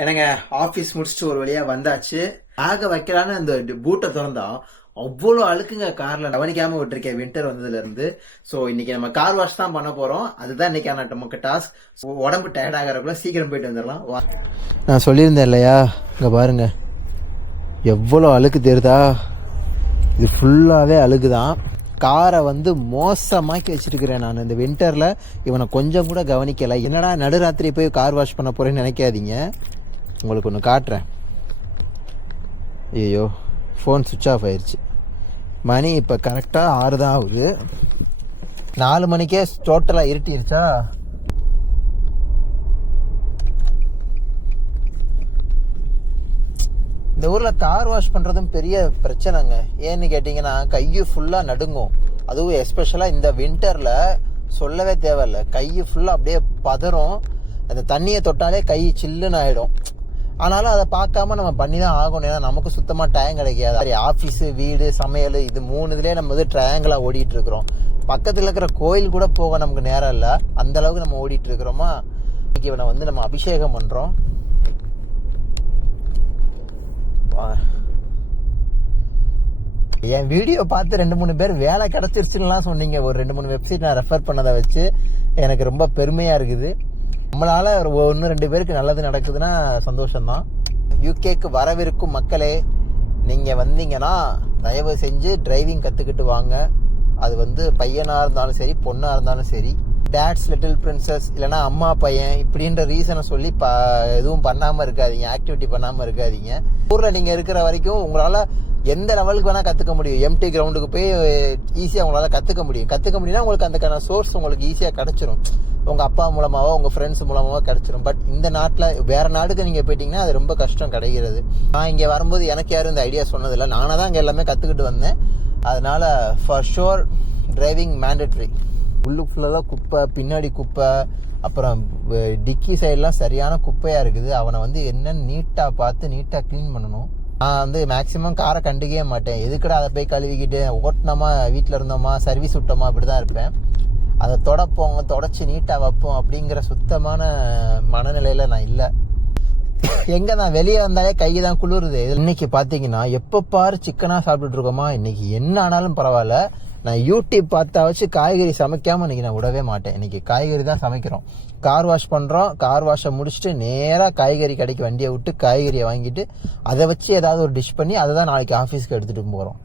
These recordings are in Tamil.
என்னங்க ஆபீஸ் முடிச்சுட்டு ஒரு வழியா வந்தாச்சு. ஆக வைக்கலான்னு அந்த பூட்டை திறந்தோம். அவ்வளோ அழுக்குங்க கார்ல. கவனிக்காம விட்டுருக்கேன் வின்டர் வந்ததுல இருந்து ஸோ இன்னைக்கு நம்ம கார் வாஷ் தான் பண்ண போறோம். அதுதான் இன்னைக்கான நமக்கு டாஸ்க் உடம்பு டயர்ட் ஆகிறக்குள்ள சீக்கிரம் போயிட்டு வந்துடலாம். வா. நான் சொல்லியிருந்தேன் இல்லையா? இங்க பாருங்க. எவ்வளோ அழுக்கு தெரியுதா? இது ஃபுல்லாகவே அழுக்கு தான் காரை வந்து மோசமாக்கி வச்சிருக்கிறேன் நான். இந்த வின்டரில் இவனை கொஞ்சம் கூட கவனிக்கலை. என்னடா நடுராத்திரி போய் கார் வாஷ் பண்ண போறேன்னு நினைக்காதீங்க. உங்களுக்கு ஒன்று காட்டுறேன். ஐயோ ஃபோன் சுவிட்ச் ஆஃப் ஆயிடுச்சு மணி இப்போ கரெக்டாக ஆறு தான் ஆகுது. நாலு மணிக்கே டோட்டலாக இருட்டிருச்சா? இந்த ஊரில் கார் வாஷ் பண்ணுறதும் பெரிய பிரச்சனைங்க. ஏன்னு கேட்டிங்கன்னா கையு ஃபுல்லாக நடுங்கும். அதுவும் எஸ்பெஷலாக இந்த வின்டரில் சொல்லவே தேவையில்ல. கை ஃபுல்லாக அப்படியே பதறும். அந்த தண்ணியை தொட்டாலே கை சில்லுன்னு ஆகிடும் ஆனாலும் அதை பார்க்காம நம்ம பண்ணி தான் ஆகணும். ஏன்னா நமக்கு சுத்தமாக டைம் கிடைக்காது. சரி ஆஃபீஸு வீடு சமையல் இது மூணு இதுலேயே நம்ம வந்து ட்ரையாங்கிளாக ஓடிட்டு இருக்கிறோம் பக்கத்தில் இருக்கிற கோயில் கூட போக நமக்கு நேரம் இல்லை. அந்த அளவுக்கு நம்ம ஓடிட்டு இருக்கிறோமா இன்னைக்கு இவனை வந்து நம்ம அபிஷேகம் பண்ணுறோம் என் வீடியோ பார்த்து ரெண்டு மூணு பேர் வேலை கிடைச்சிருச்சுன்னுலாம் சொன்னீங்க. ஒரு ரெண்டு மூணு வெப்சைட் நான் ரெஃபர் பண்ணதை வச்சு எனக்கு ரொம்ப பெருமையாக இருக்குது. நம்மளால ஒரு ஒன்று ரெண்டு பேருக்கு நல்லது நடக்குதுன்னா சந்தோஷம்தான். யூகேக்கு வரவிருக்கும் மக்களே நீங்கள் வந்தீங்கன்னா தயவு செஞ்சு டிரைவிங் கற்றுக்கிட்டு வாங்க. அது வந்து பையனாக இருந்தாலும் சரி பொண்ணாக இருந்தாலும் சரி. டேட்ஸ் லிட்டில் பிரின்சஸ் இல்லைன்னா அம்மா பையன் இப்படின்ற ரீசனை சொல்லி ப எதுவும் பண்ணாமல் இருக்காதீங்க. ஆக்டிவிட்டி பண்ணாமல் இருக்காதீங்க. ஊரில் நீங்கள் இருக்கிற வரைக்கும் உங்களால் எந்த லெவலுக்கு வேணால் கற்றுக்க முடியும். எம்டி கிரவுண்டுக்கு போய் ஈஸியாக உங்களால் கற்றுக்க முடியும். கற்றுக்க முடியும்னா உங்களுக்கு அதுக்கான சோர்ஸ் உங்களுக்கு ஈஸியாக கிடச்சிரும். உங்கள் அப்பா மூலமாகவோ உங்கள் ஃப்ரெண்ட்ஸ் மூலமாகவோ கிடைச்சிரும். பட் இந்த நாட்டில் வேறு நாடுக்கு நீங்கள் போயிட்டீங்கன்னா அது ரொம்ப கஷ்டம் கிடைக்கிறது. நான் இங்கே வரும்போது எனக்கு யாரும் இந்த ஐடியா சொன்னதில்லை. நானாக தான் இங்கே எல்லாமே கற்றுக்கிட்டு வந்தேன். அதனால் ஃபார் ஷோர் டிரைவிங் மேண்டட்ரி உள்ளுக்குள்ளதான் குப்பை பின்னாடி குப்பை அப்புறம் டிக்கி சைடெலாம் சரியான குப்பையாக இருக்குது. அவனை வந்து என்னன்னு நீட்டாக பார்த்து நீட்டாக க்ளீன் பண்ணணும். நான் வந்து மேக்ஸிமம் காரை கண்டுக்கவே மாட்டேன். எதுக்குடா அதை போய் கழுவிக்கிட்டு ஓட்டினோமா வீட்டில் இருந்தோமா சர்வீஸ் விட்டோமா அப்படிதான் இருப்பேன். அதை தொடப்போம் தொடச்சி நீட்டாக வைப்போம் அப்படிங்கிற சுத்தமான மனநிலையில் நான் இல்லை. எங்கே நான் வெளியே வந்தாலே கை தான் குளிருது. இன்னைக்கு பார்த்தீங்கன்னா எப்போ பாரு சிக்கனாக சாப்பிட்டுட்டு இருக்கோமா? இன்னைக்கு என்ன ஆனாலும் பரவாயில்ல. நான் யூடியூப் பார்த்தா வச்சு காய்கறி சமைக்காமல் இன்றைக்கி நான் விடவே மாட்டேன். இன்றைக்கி காய்கறி தான் சமைக்கிறோம். கார் வாஷ் பண்ணுறோம் கார் வாஷை முடிச்சுட்டு நேராக காய்கறி கடைக்கு வண்டியை விட்டு காய்கறியை வாங்கிட்டு அதை வச்சு ஏதாவது ஒரு டிஷ் பண்ணி அதை தான் நாளைக்கு ஆஃபீஸ்க்கு எடுத்துகிட்டு போகிறோம்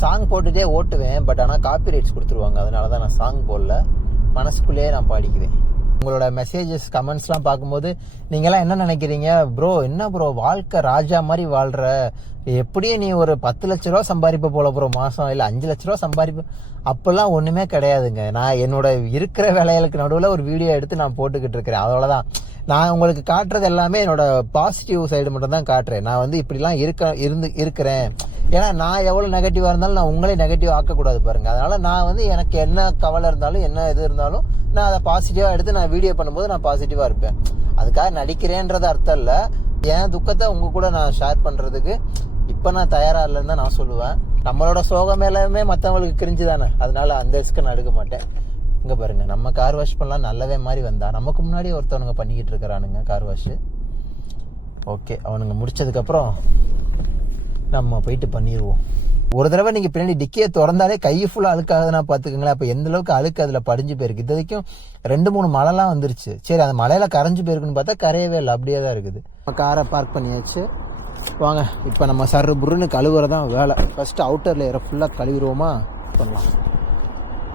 சாங் போட்டுகிட்டே ஓட்டுவேன். பட் ஆனால் காப்பி ரைட்ஸ் கொடுத்துருவாங்க. அதனால தான் நான் சாங் போடல. மனசுக்குள்ளேயே நான் பாடிக்குவேன். உங்களோட மெசேஜஸ் கமெண்ட்ஸ்லாம் பார்க்கும்போது நீங்களாம் என்ன நினைக்கிறீங்க? ப்ரோ என்ன ப்ரோ வாழ்க்கை ராஜா மாதிரி வாழ்கிற எப்படியும் நீ ஒரு பத்து லட்ச ரூபா சம்பாதிப்ப போல ப்ரோ மாதம் இல்லை அஞ்சு லட்ச ரூபா சம்பாதிப்ப. அப்போல்லாம் ஒன்றுமே கிடையாதுங்க. நான் என்னோட இருக்கிற வேலைகளுக்கு நடுவில் ஒரு வீடியோ எடுத்து நான் போட்டுக்கிட்டு இருக்கிறேன். அவ்வளோதான் நான் உங்களுக்கு காட்டுறது எல்லாமே என்னோட பாசிட்டிவ் சைடு மட்டும் தான் காட்டுறேன். நான் வந்து இப்படிலாம் இருக்க இருந்து இருக்கிறேன். ஏன்னா நான் எவ்வளோ நெகட்டிவாக இருந்தாலும் நான் உங்களே நெகட்டிவ் ஆக்கக்கூடாது பாருங்க. அதனால நான் வந்து எனக்கு என்ன கவலை இருந்தாலும் என்ன இது இருந்தாலும் நான் அதை பாசிட்டிவாக எடுத்து நான் வீடியோ பண்ணும்போது நான் பாசிட்டிவாக இருப்பேன். அதுக்காக நடிக்கிறேன்றது அர்த்தம் இல்லை. என் துக்கத்தை உங்கள் கூட நான் ஷேர் பண்ணுறதுக்கு இப்போ நான் தயாராக இல்லைன்னு தான் நான் சொல்லுவேன். நம்மளோட சோகம் எல்லாமே மற்றவங்களுக்கு கிரிஞ்சு தானே. அதனால அந்த ரிஸ்க்கு நான் எடுக்க மாட்டேன். இங்கே பாருங்கள் நம்ம கார் வாஷ் பண்ணலாம் நல்லவே மாதிரி வந்தா. நமக்கு முன்னாடி ஒருத்தவனுங்க பண்ணிக்கிட்டு இருக்கிறானுங்க கார் வாஷ் ஓகே அவனுங்க முடிச்சதுக்கப்புறம் நம்ம போயிட்டு பண்ணிடுவோம் ஒரு தடவை நீங்கள் பின்னாடி டிக்கியை திறந்தாலே கை ஃபுல்லாக அழுக்காகுதுன்னா பார்த்துக்கோங்களேன். அப்போ எந்த அளவுக்கு அழுக்கு அதில் படிஞ்சு போயிருக்கு. இது வரைக்கும் ரெண்டு மூணு மழைலாம் வந்துருச்சு. சரி அந்த மழையில் கரைஞ்சு போயிருக்குன்னு பார்த்தா கரையவே இல்லை. அப்படியே தான் இருக்குது. நம்ம காரை பார்க் பண்ணியாச்சு. வாங்க இப்போ நம்ம சர்ரு புருன்னு கழுவுறதான் வேலை. ஃபஸ்ட்டு அவுட்டர் லேயரை ஃபுல்லாக கழுவிடுவோமா? பண்ணலாம்.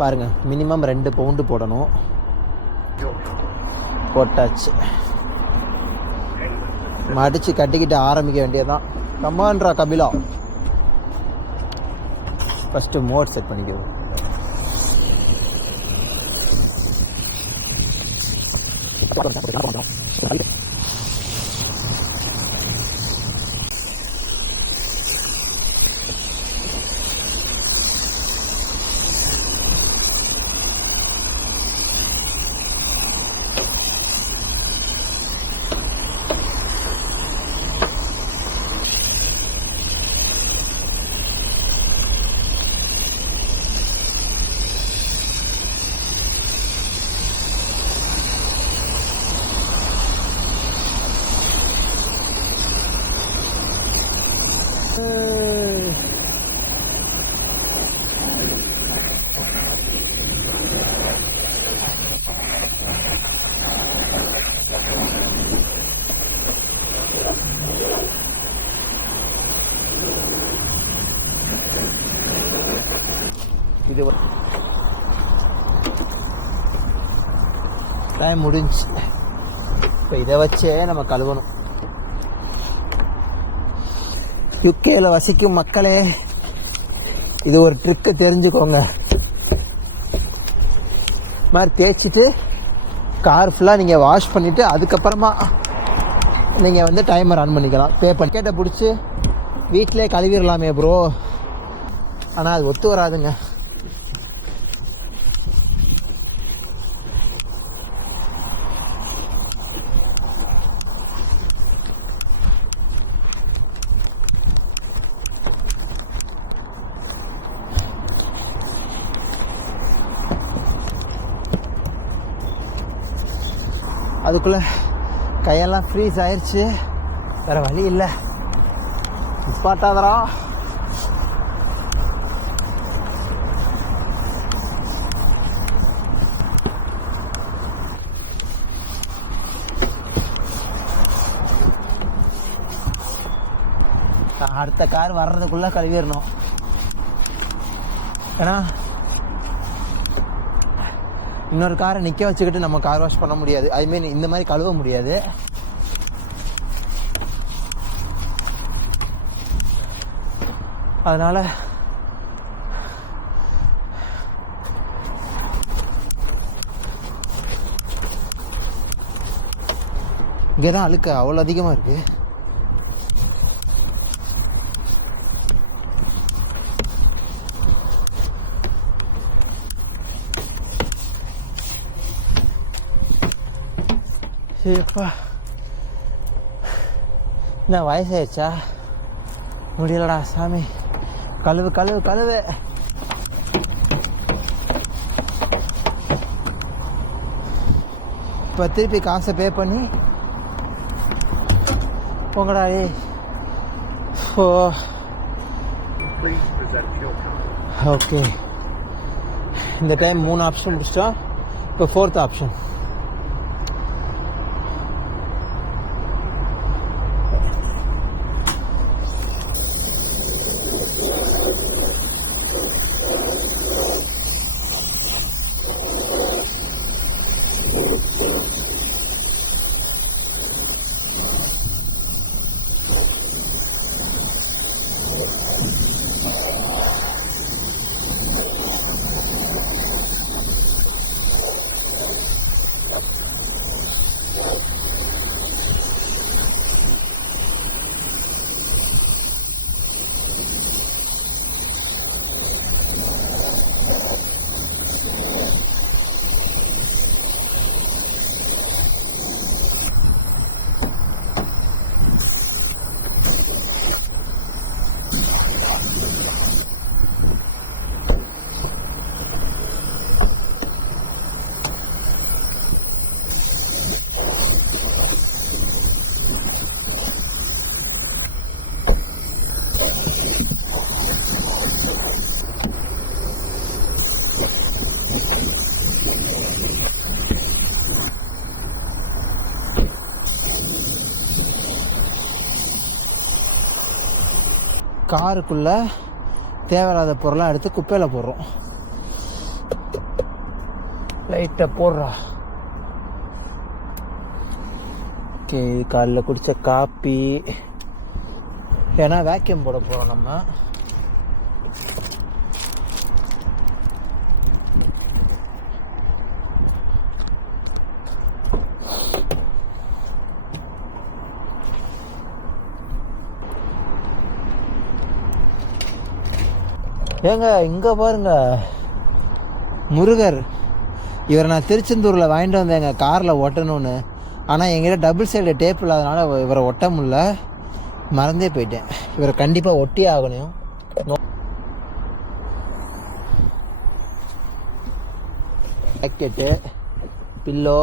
பாருங்க மினிமம் ரெண்டு பவுண்டு போடணும். போட்டாச்சு. மடிச்சு கட்டிக்கிட்டு ஆரம்பிக்க வேண்டியதுதான். கம்மான்றா கபிலா. ஃபஸ்ட்டு மோட் செட் பண்ணிக்கோ. Gracias. இது டைம் முடிஞ்சு. இப்போ இதை வச்சே நம்ம கழுவணும். யுகேல வசிக்கும் மக்களே இது ஒரு ட்ரிக்கு தெரிஞ்சுக்கோங்க. இது மாதிரி தேய்ச்சிட்டு கார் ஃபுல்லாக நீங்கள் வாஷ் பண்ணிவிட்டு அதுக்கப்புறமா நீங்கள் வந்து டைமை ரன் பண்ணிக்கலாம். பே பண்ணி கேட்ட பிடிச்சி வீட்டிலே கழுவிடலாமே ப்ரோ ஆனால் அது ஒத்து வராதுங்க. அதுக்குள்ளே கையெல்லாம் ஃப்ரீஸ் ஆயிடுச்சு வேற வழி இல்லை. நிப்பாட்டாதரா அடுத்த கார் வர்றதுக்குள்ள கழுவிடணும். ஏன்னா இன்னொரு காரை நிற்க வச்சுக்கிட்டு நம்ம கார் வாஷ் பண்ண முடியாது. ஐ மீன் இந்த மாதிரி கழுவ முடியாது. அதனால இங்கே தான் அழுக்க அவ்வளோ அதிகமாக இருக்குது சரிப்பா என்ன வயசாயிடுச்சா முடியலடா சாமி. கழுவு கழுவு கழுவு. இப்போ திருப்பி காசை பே பண்ணி போங்கடா ஏய். ஓ ஓகே இந்த டைம் மூணு ஆப்ஷன் முடிச்சிட்டோம். இப்போ ஃபோர்த் ஆப்ஷன் காருக்குள்ளே தேவையில்லாத பொருளாக எடுத்து குப்பையில் போடுறோம். லைட்டை போடுறா. ஓகே இது காலைல குடித்த காப்பி. ஏன்னா வேக்யூம் போட போகிறோம் நம்ம. ஏங்க இங்கே பாருங்க. முருகர் இவரை நான் திருச்செந்தூரில் வாங்கிட்டு வந்தேங்க காரில் ஒட்டணும்னு. ஆனால் எங்கிட்ட டபுள் சைடு டேப் இல்லாதனால இவரை ஒட்ட முடியல. மறந்தே போயிட்டேன். இவரை கண்டிப்பாக ஒட்டி ஆகணும். ஜாக்கெட்டு பில்லோ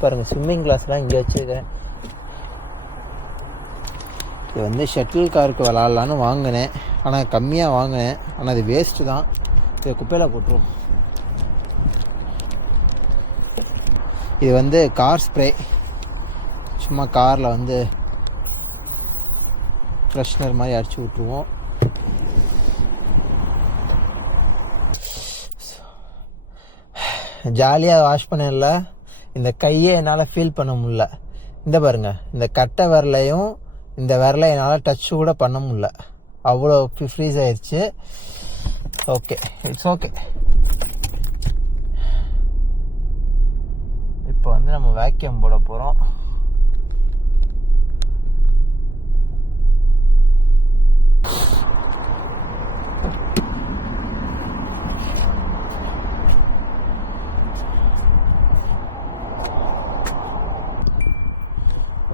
பாருங்கள் ஸ்விம்மிங் கிளாஸ்லாம் இங்கே வச்சுருக்கேன். இது வந்து ஷட்டில் காருக்கு விளாட்லான்னு வாங்கினேன். ஆனால் கம்மியாக வாங்கினேன். ஆனால் அது வேஸ்ட்டு தான். இதை குப்பையில் போட்டுருவோம் இது வந்து கார் ஸ்ப்ரே சும்மா காரில் வந்து ஃப்ரெஷ்னர் மாதிரி அடித்து விட்ருவோம் ஜாலியாக வாஷ் பண்ணல இந்த கையை என்னால் ஃபீல் பண்ண முடில இந்த பாருங்க. இந்த கட்டை வரலையும் இந்த விரலை என்னால் டச் கூட பண்ண முடியல. அவ்வளோ ஃப்ரீஸ் ஆயிடுச்சு ஓகே இட்ஸ் ஓகே இப்போ வந்து நம்ம வேக்யூம் போட போகிறோம்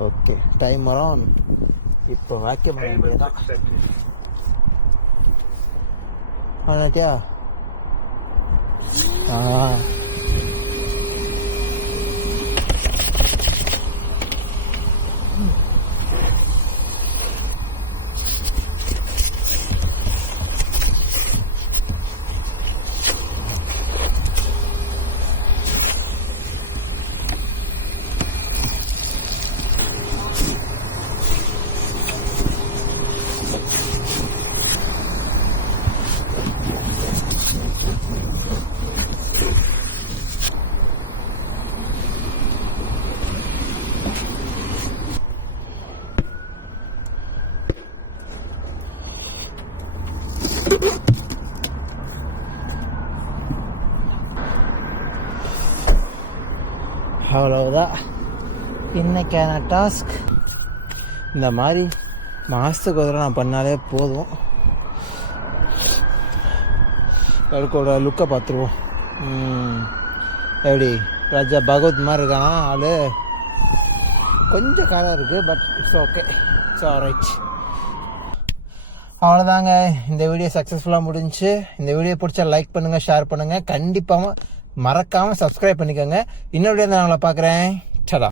ஓகே டைம் அரௌண்ட் இப்போ வேக்யூம் பண்ண. ஆனாத்தியா ஆ. இன்னைக்கான டாஸ்க்? இந்த மாதிரி மாதத்துக்கு ஒரு தடவை நான் பண்ணாலே போதும். அவருக்கோட லுக்கை பார்த்துருவோம். எப்படி? ராஜா பகவத் மாதிரி இருக்கானா? ஆள்? கொஞ்சம் காலம் இருக்குது but it's okay it's right அவ்வளோதாங்க இந்த வீடியோ சக்ஸஸ்ஃபுல்லாக முடிஞ்சுச்சு இந்த வீடியோ பிடிச்சா லைக் பண்ணுங்கள் ஷேர் பண்ணுங்கள் கண்டிப்பாக மறக்காமல் சப்ஸ்கிரைப் பண்ணிக்கோங்க. இன்னொரு வீடியோ நான் உங்களை பார்க்குறேன். சடா